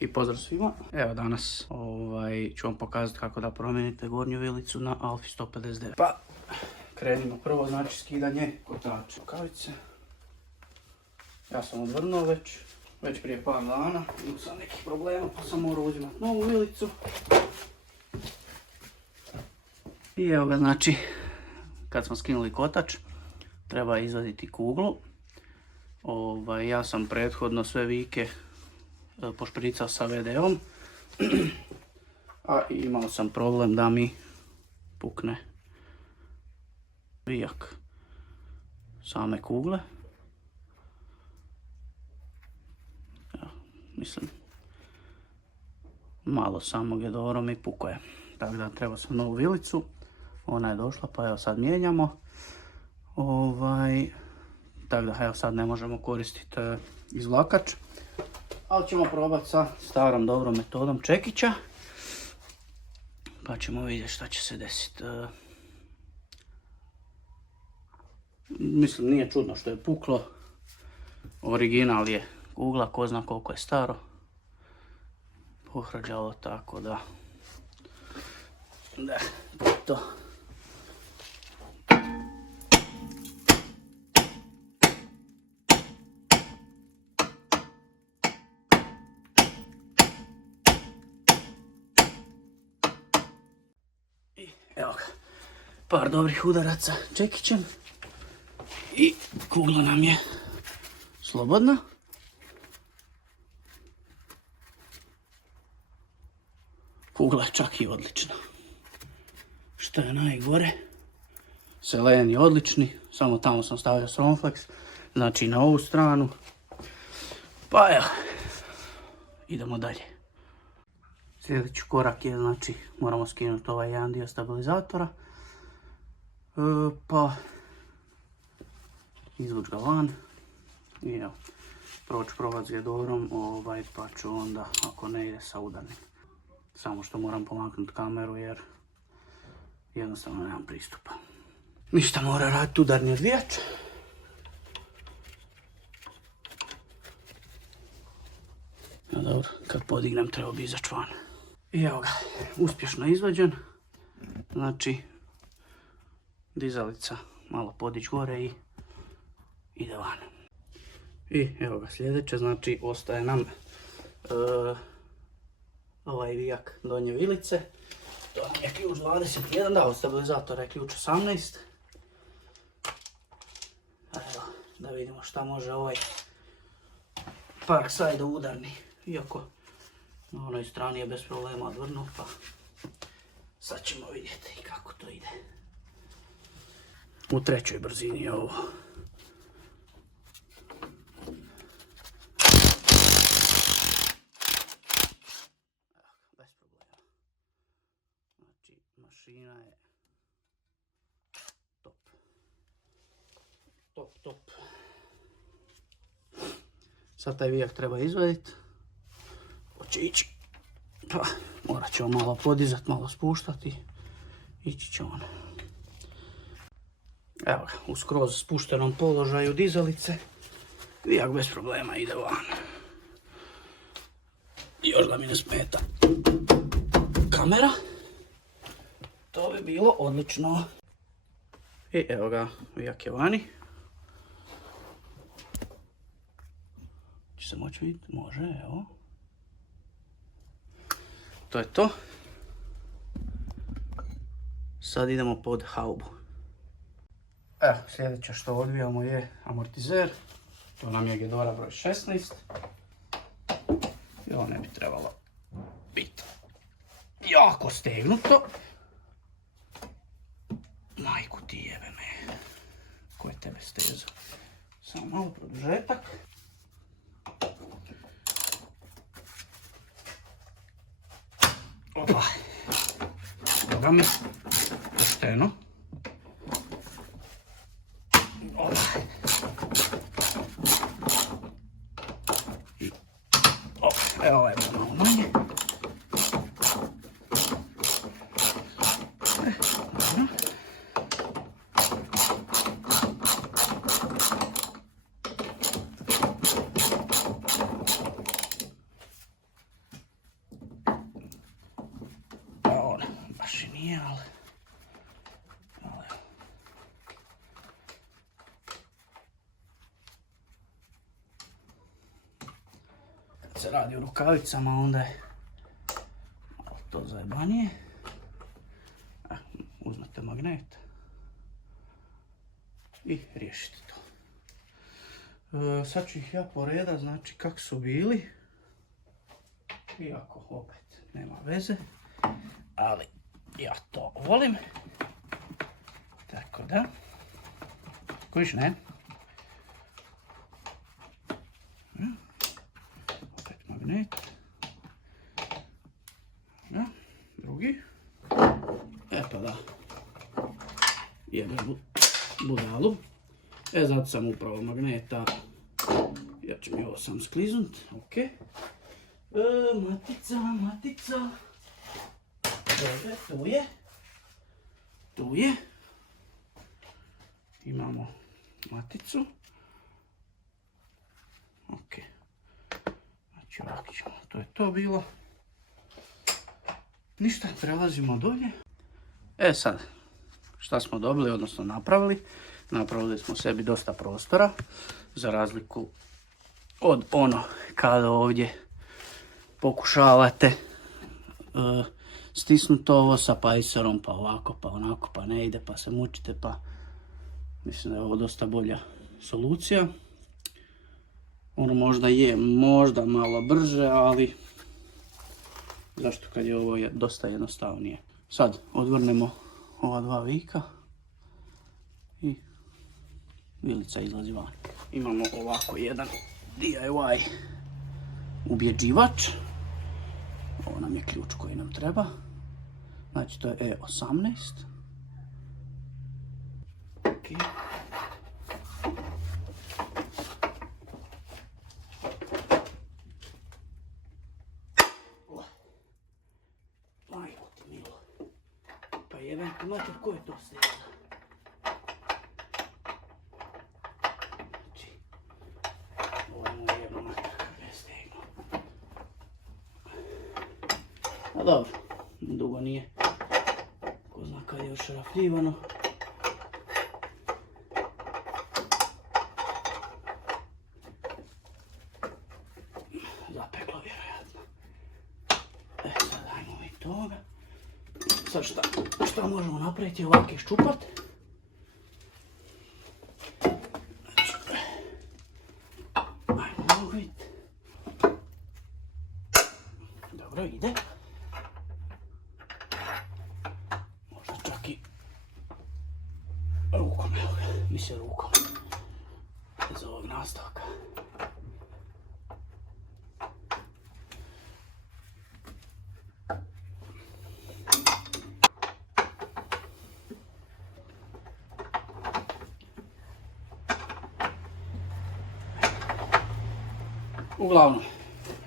I pozdrav svima. Evo danas ću vam pokazati kako da promijenite gornju vilicu na Alfi 159. Pa krenimo prvo, znači skidanje kotača rukavice. Ja sam odvrnuo već prije par dana, imao sam nekih problema pa sam morao uzimati novu vilicu. I evo ga, znači kad smo skinuli kotač treba izvaditi kuglu. Ja sam prethodno sve vike pošpricao sa VD-om, a imao sam problem da mi pukne vijak same kugle. Ja, mislim, malo samog je dobro mi pukuje. Tako da treba sam novu vilicu, ona je došla pa evo sad mijenjamo. Tako da evo sad ne možemo koristiti izvlakač, ali ćemo probati sa starom dobrom metodom čekića, pa ćemo vidjeti šta će se desiti. Mislim, nije čudno što je puklo, original je kugla, ko zna koliko je staro, pohrađalo, tako da to. Evo ga, par dobrih udaraca čekićem i kugla nam je slobodna. Kugla je čak i odlična. Što je najgore, selen je odlični, samo tamo sam stavio Stromflex, znači na ovu stranu. Pa evo, idemo dalje. Sljedeći korak je, znači, moramo skinuti ovaj jedan dio stabilizatora, pa izvući ga van i evo, prvo ću probati s gedorom, pa ću onda, ako ne ide, sa udarnim. Samo što moram pomaknuti kameru jer jednostavno nemam pristupa. Ništa, mora raditi udarni odvijač. No dobro, kad podignem treba bi izaći van. I evo ga, uspješno izvađen. Znači, dizalica malo podići gore i ide van. I evo ga sljedeće, znači ostaje nam ovaj vijak donje vilice. To nam je ključ 21, da, od stabilizatora je ključ 18. Evo, da vidimo šta može ovaj Parkside udarni. Iako na onoj strani je bez problema odvrnuo, pa sad ćemo vidjeti kako to ide. U trećoj brzini je ovo. Bez problema. Znači, mašina je top. Top. Sad taj vijak treba izvaditi. Hoće ići. Pa, morat ćemo malo podizati, malo spuštati. Ići će on. Evo ga, u skroz spuštenom položaju dizalice. Vijak bez problema ide van. Još da mi ne smeta kamera. To bi bilo odlično. I evo ga, vijak je vani. Će se moći vidjeti? Može, evo. To je to. Sad idemo pod haubu. Evo, sljedeće što odvijamo je amortizer. To nam je Gedora broj 16. I ovo ne bi trebalo biti jako stegnuto. Majku ti jebe me. Ko je tebe stezao? Samo malo produžetak. Opa. Toga mi pošteno. Opa. I opa. Evo ovaj je malo manje. Dobro. nije, ali evo. Kad se radi o rukavicama, onda je malo to zajebanije. Uzmete magnet i riješite to. Sad ću ih ja poredat, znači kako su bili. Iako opet nema veze, ali ja to volim. Tako da. Kojiš ne? Opet magnet. Ja, drugi. Eto da. Jednu budalu. Zato sam upravo magneta. Ja ću mi ovo sam skliznut. Ok. Matica. Dobre, tu je. Imamo maticu. Ok. Znači ovako ćemo. To je to bilo. Ništa, prelazimo dolje. Sad, šta smo dobili, odnosno napravili? Napravili smo sebi dosta prostora, za razliku od ono kada ovdje pokušavate stisnuti ovo sa pajserom, pa ovako, pa onako, pa ne ide, pa se mučite, pa mislim da je ovo dosta bolja solucija. Ono možda je, možda malo brže, ali zašto kad je ovo dosta jednostavnije. Sad odvrnemo ova dva vika i vilica izlazi van. Imamo ovako jedan DIY ubjeđivač. Ovo nam je ključ koji nam treba. Znači to je E18. Okay. Majko ti milo. Pa jedan mater, ko je to stegla? Znači, ovo je moj jedno mater kako je stegla. A dobro, dugo nije. Ko zna kad je još rafljivano. Zapeklo vjerojatno. Sad dajmo i toga. Sad šta možemo napraviti, ovako iščupat. Ajmo vidjeti. Dobro, ide. Možda čak i rukom, evo ga, mislim rukom. Bez ovog nastavka. Uglavnom,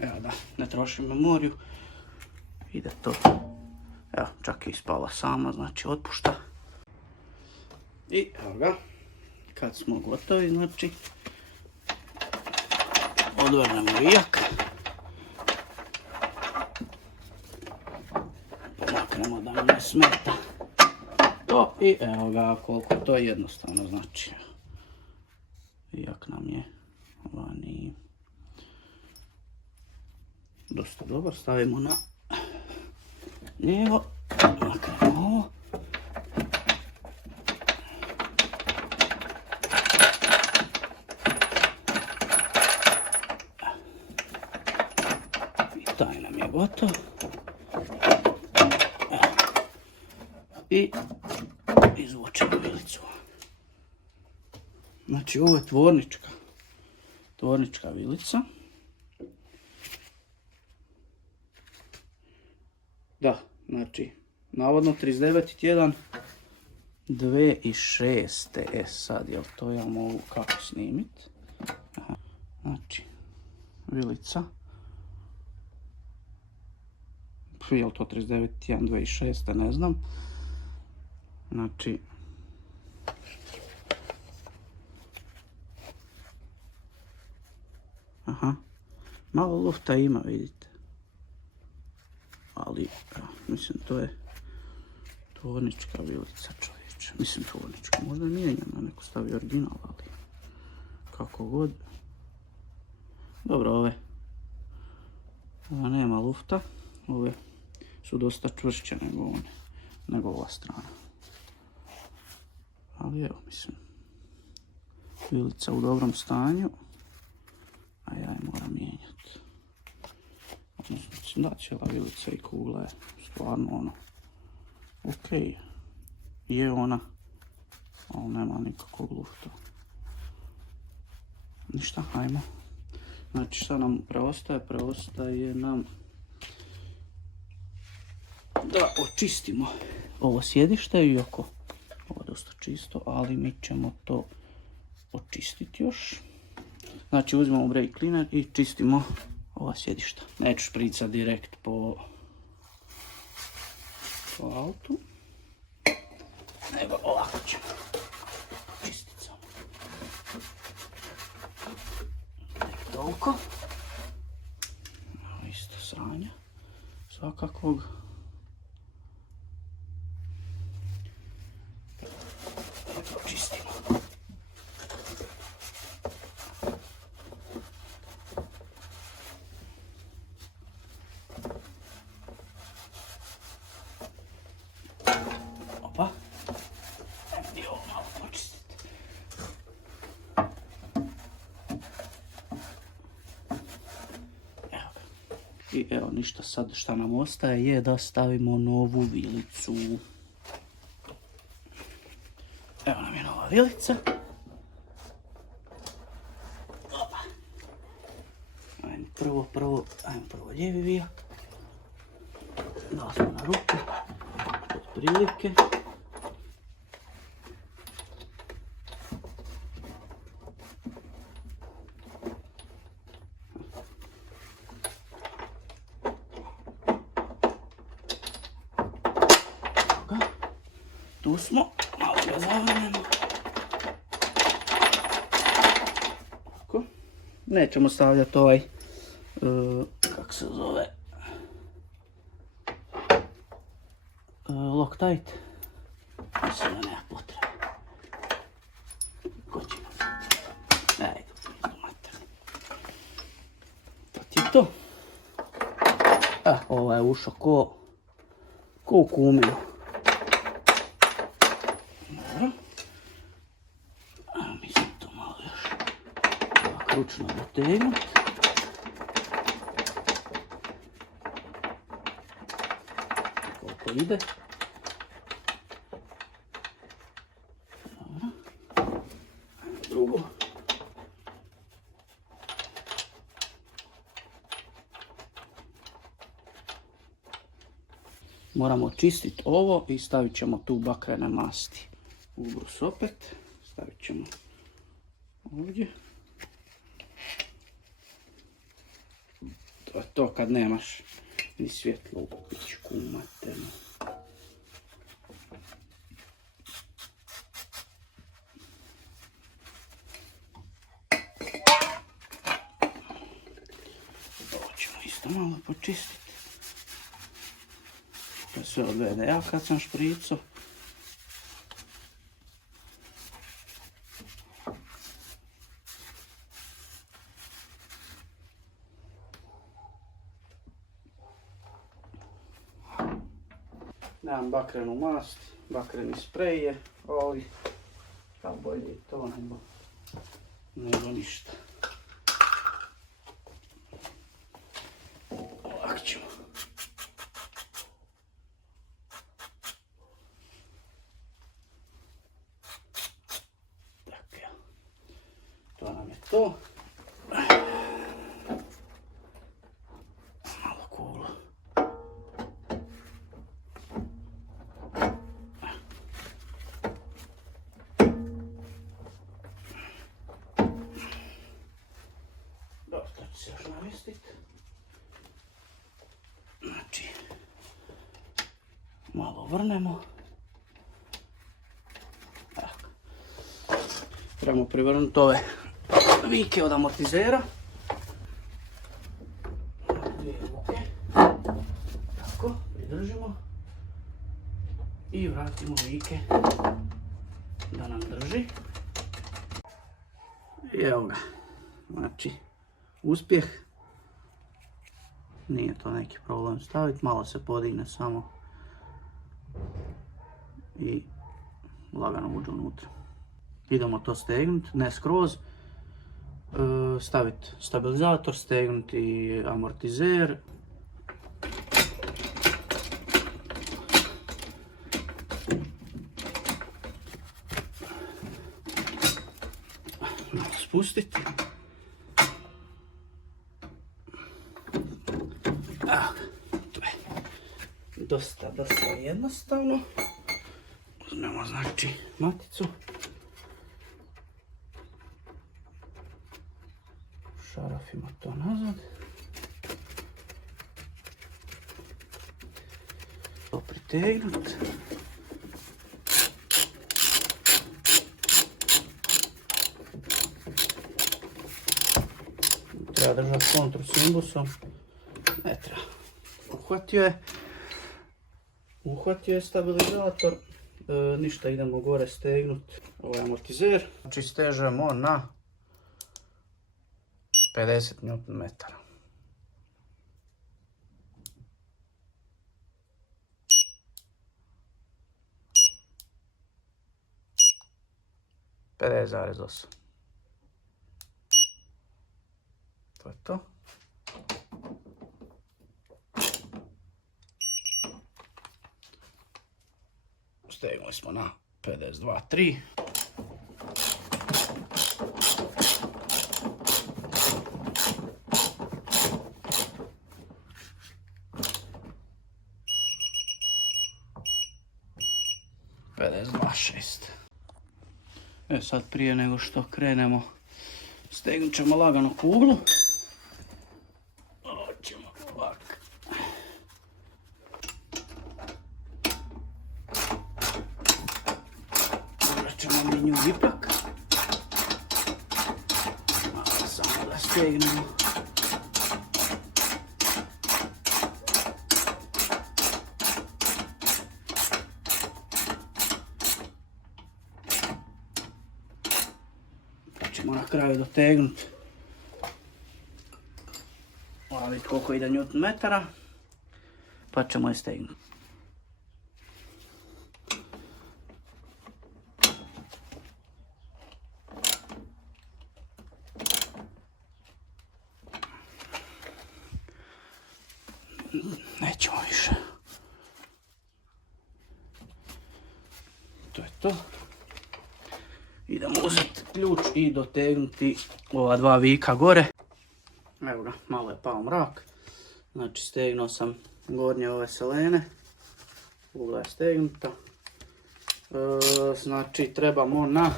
evo da ne trošim memoriju, ide to, evo čak je ispala sama, znači otpušta. I evo ga, kad smo gotovi, znači odvrnemo vijak, maknemo da nam ne smeta to i evo ga koliko to je jednostavno, znači vijak nam je vani. Dosta dobar, stavimo na lijevo, maknemo ovo. I taj nam je gotov. I izvučemo vilicu. Znači ovo je tvornička vilica. Da, znači, navodno 39. tjedan 2006. Sad, jel to ja mogu kako snimit? Aha. Znači, vilica. Jel to 39. tjedan 2006. ne znam. Znači, aha, malo lufta ima, vidite. Ali, mislim, to je Tvornička vilica, čovječe. Mislim tvornička, možda je mijenjana, neko stavi original, ali kako god. Dobro, ove nema lufta, ove su dosta čvršće nego ova strana. Ali evo, mislim, vilica u dobrom stanju, a ja je moram mijenjati. Odnosno, da, cijela vilica i kugla je stvarno ono, ok, je ona, ali nema nikakvog lufta. Ništa, hajmo. Znači, šta nam preostaje? Preostaje nam da očistimo ovo sjedište i oko. Ovo je dosta čisto, ali mi ćemo to očistiti još. Znači, uzmemo brake cleaner i čistimo ova sjedišta. Neću špricati direkt po autu, nego ovako ćemo čistiti samo. Toliko. Isto sranja svakakvog. Čistimo. Opa. I ovo malo počistiti. Evo ga. I evo ništa sad šta nam ostaje je da stavimo novu vilicu. Evo nam je nova vilica. Opa. Ajmo prvo lijevi vijak. Dali smo na ruku. Od prilike. Tu smo. Malo ga zavrnemo. Tako. Nećemo stavljati ovaj, kako se zove, Loctite. Mislim da nema potrebe. Ko će nam? Ajde, mater. To ti je to. Ovo je ušao ko u kumiju. Ručno dotegnuti. Koliko ide. Dobro. Drugo. Moramo očistiti ovo i stavit ćemo tu bakrene masti. Ubrus opet. Stavit ćemo ovdje. To kad nemaš ni svjetlo u pičku maternu. Ovo ćemo isto malo počistiti. Da sve odvede ja kad sam špricao. Nemam bakrenu mast, bakreni sprej, ali kao bolje i to nego ništa. Ovako ćemo. Tako, to nam je to. Malo kuglu. Se još navestiti. Znači, malo vrnemo. Tako. Trebamo privrnuti ove vike od amortizera. Dvije ruke. Tako, pridržimo. I vratimo vike da nam drži. I evo ga, znači uspjeh. Nije to neki problem staviti, malo se podigne samo i lagano uđe unutra. Idemo to stegnuti, ne skroz, staviti stabilizator, stegnuti amortizer. Malo spustiti. To je dosta jednostavno. Uzmemo znači maticu. Šarafimo to nazad. To pritegnuti. Treba držati kontru s imbusom. Ne treba. Uhvatio je stabilizator. Ništa, idemo gore stegnuti ovaj amortizer. Znači stežemo na 50 Nm. (50,8). To je to. Stegnuli smo na 52,3. Sad prije nego što krenemo, stegnut ćemo lagano kuglu. Hoćemo ovako. Vraćamo liniju ipak. Malo samo da stegnemo. Ćemo na kraju dotegnuti. Moram vidjeti koliko ide Newton metara, pa ćemo je stegnuti. Nećemo više. To je to. Idemo uzeti ključ i dotegnuti ova dva vika gore. Evo ga, malo je pao mrak. Znači stegnuo sam gornje ove selene. Kugla je stegnuta. Znači trebamo na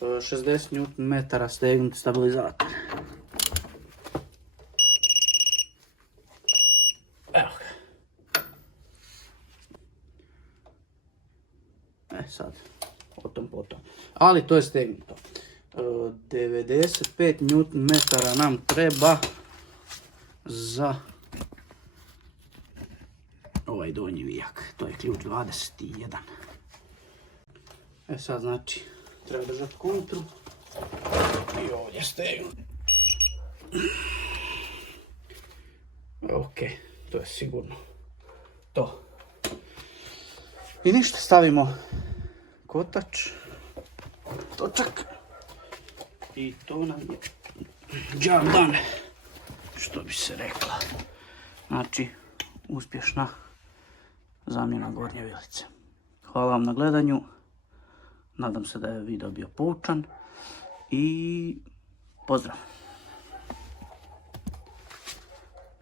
60 Nm stegnuti stabilizator. Evo ga. Sad. Potom. Ali to je stegnuto. 95 Nm nam treba za ovaj donji vijak. To je ključ 21. Sad znači treba držati kontru i ovdje stegnuti. Ok, to je sigurno to. I ništa, stavimo kotač, točak i to nam je job done, što bi se rekla. Znači, uspješna zamjena gornje vilice. Hvala vam na gledanju, nadam se da je video bio poučan i pozdrav!